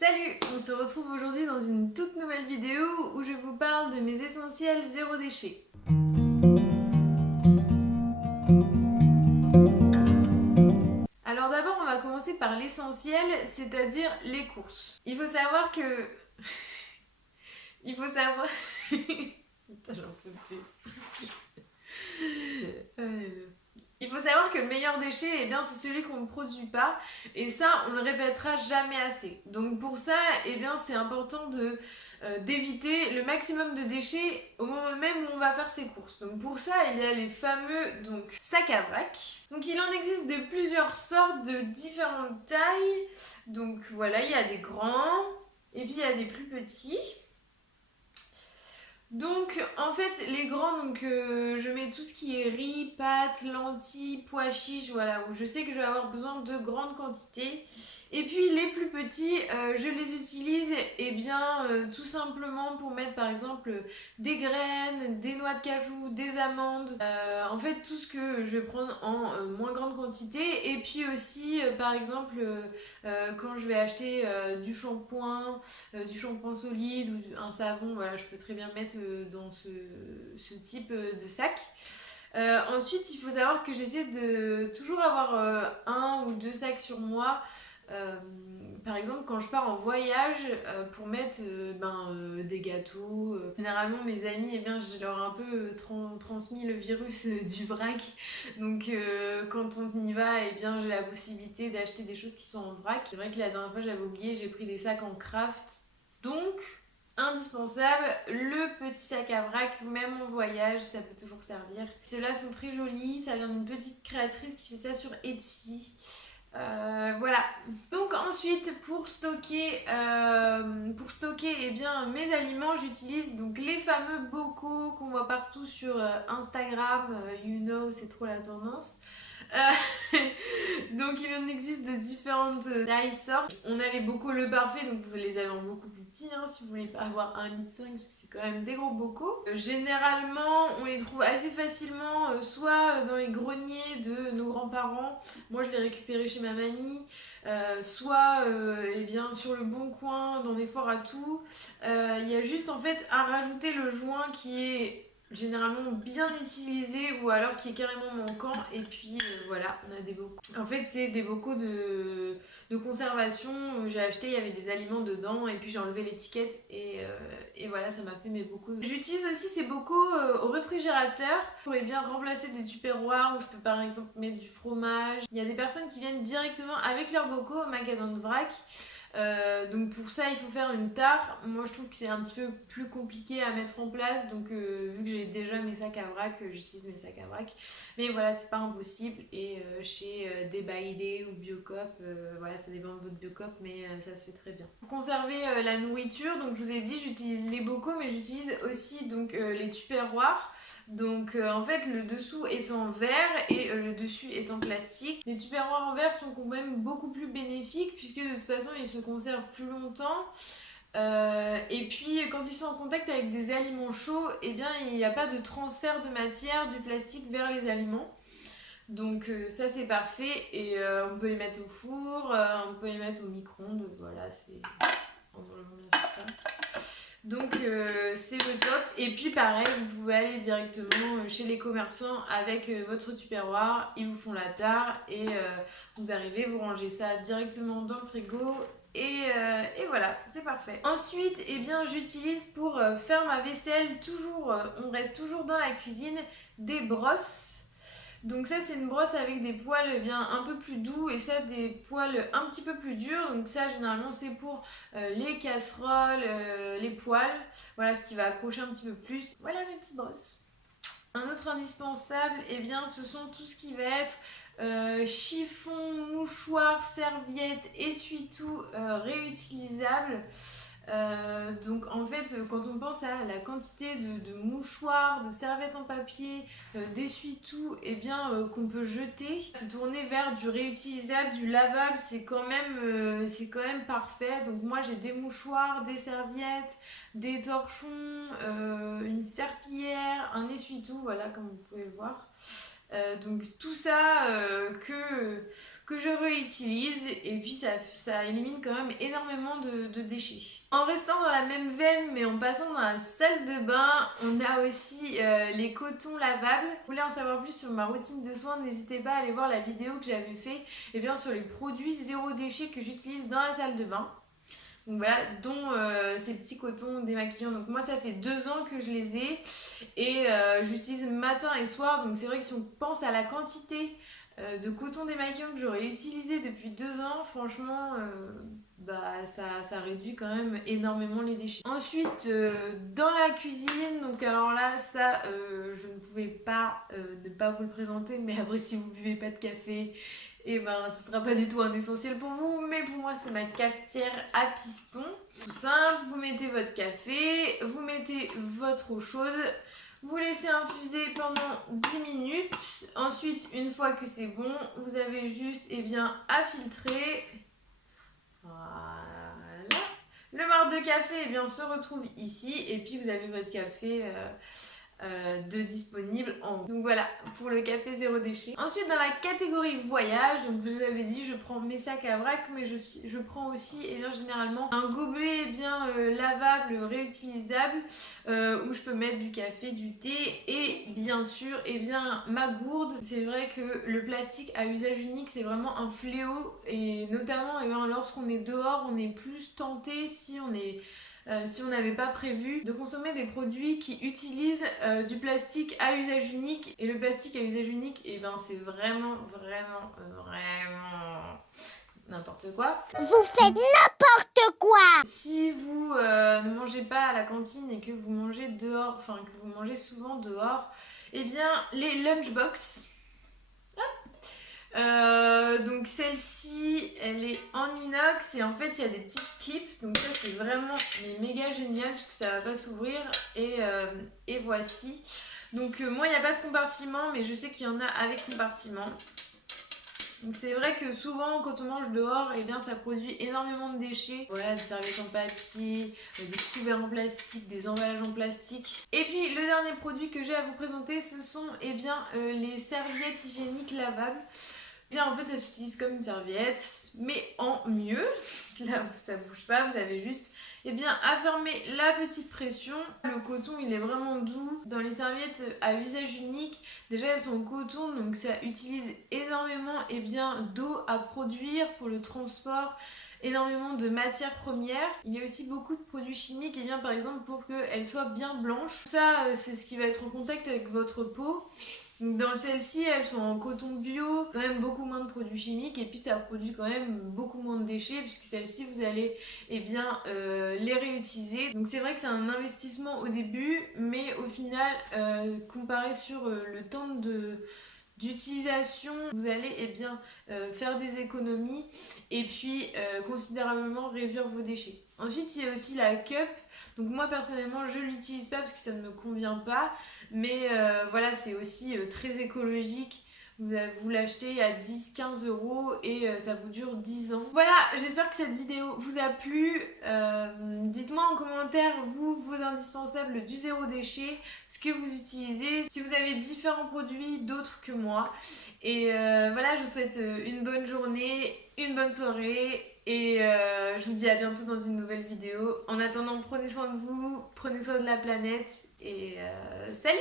Salut, on se retrouve aujourd'hui dans une toute nouvelle vidéo où je vous parle de mes essentiels zéro déchet. Alors d'abord on va commencer par l'essentiel, c'est-à-dire les courses. Il faut savoir que... Il faut savoir... Putain, j'en peux plus. Il faut savoir que le meilleur déchet, eh bien, c'est celui qu'on ne produit pas. Et ça, on le répétera jamais assez. Donc pour ça, eh bien, c'est important d'éviter le maximum de déchets au moment même où on va faire ses courses. Donc pour ça, il y a les fameux sacs à vrac. Donc il en existe de plusieurs sortes, de différentes tailles. Donc voilà, il y a des grands et puis il y a des plus petits. Donc en fait les grands, je mets tout ce qui est riz, pâtes, lentilles, pois chiches, voilà, où je sais que je vais avoir besoin de grandes quantités. Et puis les plus petits, je les utilise tout simplement pour mettre par exemple des graines, des noix de cajou, des amandes, en fait tout ce que je vais prendre en moins grande quantité. Et puis aussi par exemple quand je vais acheter du shampoing solide ou un savon, voilà, je peux très bien mettre dans ce type de sac. Ensuite, il faut savoir que j'essaie de toujours avoir un ou deux sacs sur moi. Euh, Par exemple, quand je pars en voyage pour mettre des gâteaux. Généralement, mes amis, eh bien, je leur ai un peu transmis le virus du vrac. Donc, quand on y va, eh bien, j'ai la possibilité d'acheter des choses qui sont en vrac. C'est vrai que la dernière fois, j'avais oublié, j'ai pris des sacs en craft. Donc, indispensable, le petit sac à vrac, même en voyage, ça peut toujours servir. Ceux-là sont très jolis, ça vient d'une petite créatrice qui fait ça sur Etsy. Voilà. Donc ensuite pour stocker eh bien, mes aliments, j'utilise donc les fameux bocaux qu'on voit partout sur Instagram. C'est trop la tendance. Euh, donc il en existe de différentes tailles, sortes. On a les bocaux le parfait, donc vous les avez en beaucoup plus petit si vous voulez pas avoir 1,5 litre parce que c'est quand même des gros bocaux. Généralement on les trouve assez facilement soit dans les greniers de nos grands-parents, moi je les récupérais chez ma mamie, soit sur le bon coin dans des foires à tout. Il y a juste en fait à rajouter le joint qui est généralement bien utilisé ou alors qui est carrément manquant, et puis voilà, on a des bocaux. En fait c'est des bocaux de conservation, j'ai acheté, il y avait des aliments dedans et puis j'ai enlevé l'étiquette et voilà, ça m'a fait mes bocaux. J'utilise aussi ces bocaux au réfrigérateur. Je pourrais bien remplacer des tupperwares où je peux par exemple mettre du fromage. Il y a des personnes qui viennent directement avec leurs bocaux au magasin de vrac. Donc pour ça il faut faire une tare. Moi je trouve que c'est un petit peu plus compliqué à mettre en place, donc vu que j'ai déjà mes sacs à vrac, j'utilise mes sacs à vrac. Mais voilà, c'est pas impossible, et chez Débaïdé ou Biocop, voilà, ça dépend de votre Biocop, mais ça se fait très bien. Pour conserver la nourriture, donc je vous ai dit j'utilise les bocaux, mais j'utilise aussi les tupperwares. Donc en fait le dessous est en verre et le dessus est en plastique. Les tupperwares en verre sont quand même beaucoup plus bénéfiques puisque de toute façon ils se conservent plus longtemps. Et puis quand ils sont en contact avec des aliments chauds, eh bien il n'y a pas de transfert de matière du plastique vers les aliments. Donc ça c'est parfait, et on peut les mettre au four, on peut les mettre au micro-ondes, voilà, c'est en enlevant bien sûr ça. Donc c'est le top. Et puis pareil, vous pouvez aller directement chez les commerçants avec votre tupperware, ils vous font la tare et vous arrivez, vous rangez ça directement dans le frigo. Et voilà, c'est parfait. Ensuite, eh bien, j'utilise pour faire ma vaisselle, toujours, on reste toujours dans la cuisine, des brosses. Donc ça c'est une brosse avec des poils bien un peu plus doux, et ça des poils un petit peu plus durs. Donc ça généralement c'est pour les casseroles, les poils. Voilà ce qui va accrocher un petit peu plus. Voilà mes petites brosses. Un autre indispensable, eh bien, ce sont tout ce qui va être chiffon, mouchoir, serviette, essuie-tout réutilisable. Donc en fait quand on pense à la quantité de mouchoirs, de serviettes en papier, d'essuie-tout qu'on peut jeter, se tourner vers du réutilisable, du lavable, c'est quand même parfait. Donc moi j'ai des mouchoirs, des serviettes, des torchons, une serpillière, un essuie-tout, voilà, comme vous pouvez le voir. Donc tout ça que je réutilise et puis ça élimine quand même énormément de déchets. En restant dans la même veine mais en passant dans la salle de bain, on a aussi les cotons lavables. Si vous voulez en savoir plus sur ma routine de soins, n'hésitez pas à aller voir la vidéo que j'avais fait sur les produits zéro déchet que j'utilise dans la salle de bain. Donc voilà, dont ces petits cotons démaquillants. Donc moi ça fait 2 ans que je les ai et j'utilise matin et soir. Donc c'est vrai que si on pense à la quantité de coton démaquillant que j'aurais utilisé depuis 2 ans, franchement ça réduit quand même énormément les déchets. Ensuite dans la cuisine, donc alors là ça je ne pouvais pas ne pas vous le présenter, mais après si vous buvez pas de café, et ce sera pas du tout un essentiel pour vous, mais pour moi c'est ma cafetière à piston. Tout simple, vous mettez votre café, vous mettez votre eau chaude, vous laissez infuser pendant 10 minutes. Ensuite, une fois que c'est bon, vous avez juste à filtrer. Voilà. Le marc de café se retrouve ici et puis vous avez votre café de disponible en haut. Donc voilà pour le café zéro déchet. Ensuite dans la catégorie voyage, donc vous avez dit je prends mes sacs à vrac, mais je prends aussi généralement un gobelet lavable, réutilisable où je peux mettre du café, du thé et bien sûr ma gourde. C'est vrai que le plastique à usage unique c'est vraiment un fléau et notamment lorsqu'on est dehors on est plus tenté si on n'avait pas prévu de consommer des produits qui utilisent du plastique à usage unique. Et le plastique à usage unique, c'est vraiment n'importe quoi. Vous faites n'importe quoi! Si vous ne mangez pas à la cantine et que vous mangez dehors, que vous mangez souvent dehors, les lunchbox. Donc celle-ci elle est en inox et en fait il y a des petites clips, donc ça c'est vraiment méga génial puisque ça va pas s'ouvrir et voici. Donc moi il n'y a pas de compartiment mais je sais qu'il y en a avec compartiment. Donc c'est vrai que souvent quand on mange dehors ça produit énormément de déchets. Voilà, des serviettes en papier, des couverts en plastique, des emballages en plastique. Et puis le dernier produit que j'ai à vous présenter ce sont les serviettes hygiéniques lavables. En fait ça s'utilise comme une serviette mais en mieux. Là ça bouge pas, vous avez juste à fermer la petite pression. Le coton il est vraiment doux. Dans les serviettes à usage unique, déjà elles sont en coton donc ça utilise énormément d'eau à produire pour le transport, énormément de matières premières. Il y a aussi beaucoup de produits chimiques par exemple pour qu'elles soient bien blanches. Ça c'est ce qui va être en contact avec votre peau. Donc dans celles-ci, elles sont en coton bio, quand même beaucoup moins de produits chimiques et puis ça produit quand même beaucoup moins de déchets puisque celles-ci vous allez les réutiliser. Donc c'est vrai que c'est un investissement au début mais au final comparé sur le temps d'utilisation, vous allez faire des économies et puis considérablement réduire vos déchets. Ensuite il y a aussi la cup. Donc moi personnellement je l'utilise pas parce que ça ne me convient pas, mais voilà c'est aussi très écologique. Vous l'achetez à 10-15 € et ça vous dure 10 ans. Voilà, j'espère que cette vidéo vous a plu. Dites-moi en commentaire, vos indispensables du zéro déchet, ce que vous utilisez, si vous avez différents produits d'autres que moi. Et voilà, je vous souhaite une bonne journée, une bonne soirée et je vous dis à bientôt dans une nouvelle vidéo. En attendant, prenez soin de vous, prenez soin de la planète et salut!